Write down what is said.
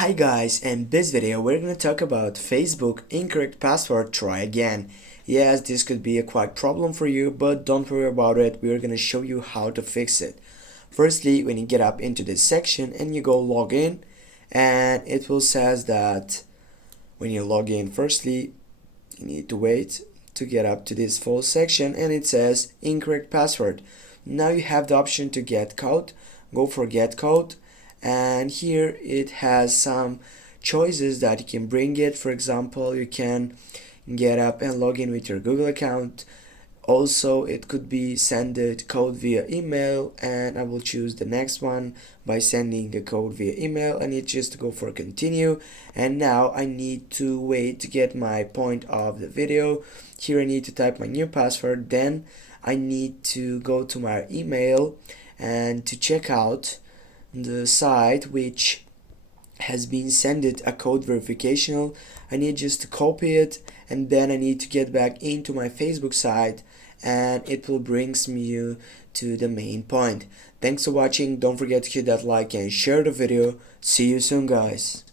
Hi guys, in this video we're gonna talk about Facebook incorrect password try again. Yes, this could be a quite problem for you, but don't worry about it. We're gonna show you how to fix it. Firstly, when you get up into this section and you go log in, and it will says that when you log in, firstly you need to wait to get up to this full section, and it says incorrect password. Now you have the option to get code. Go for get code, and here it has some choices that you can bring it. For example, you can get up and log in with your Google account. Also, it could be send the code via email, and I will choose the next one by sending the code via email, and it just go for continue. And now I need to wait to get my point of the video. Here I need to type my new password, then I need to go to my email and to check out the site which has been sent it a code verification. I need just to copy it, and then I need to get back into my Facebook site, and it will brings me to the main point. Thanks for watching. Don't forget to hit that like and share the video. See you soon, guys.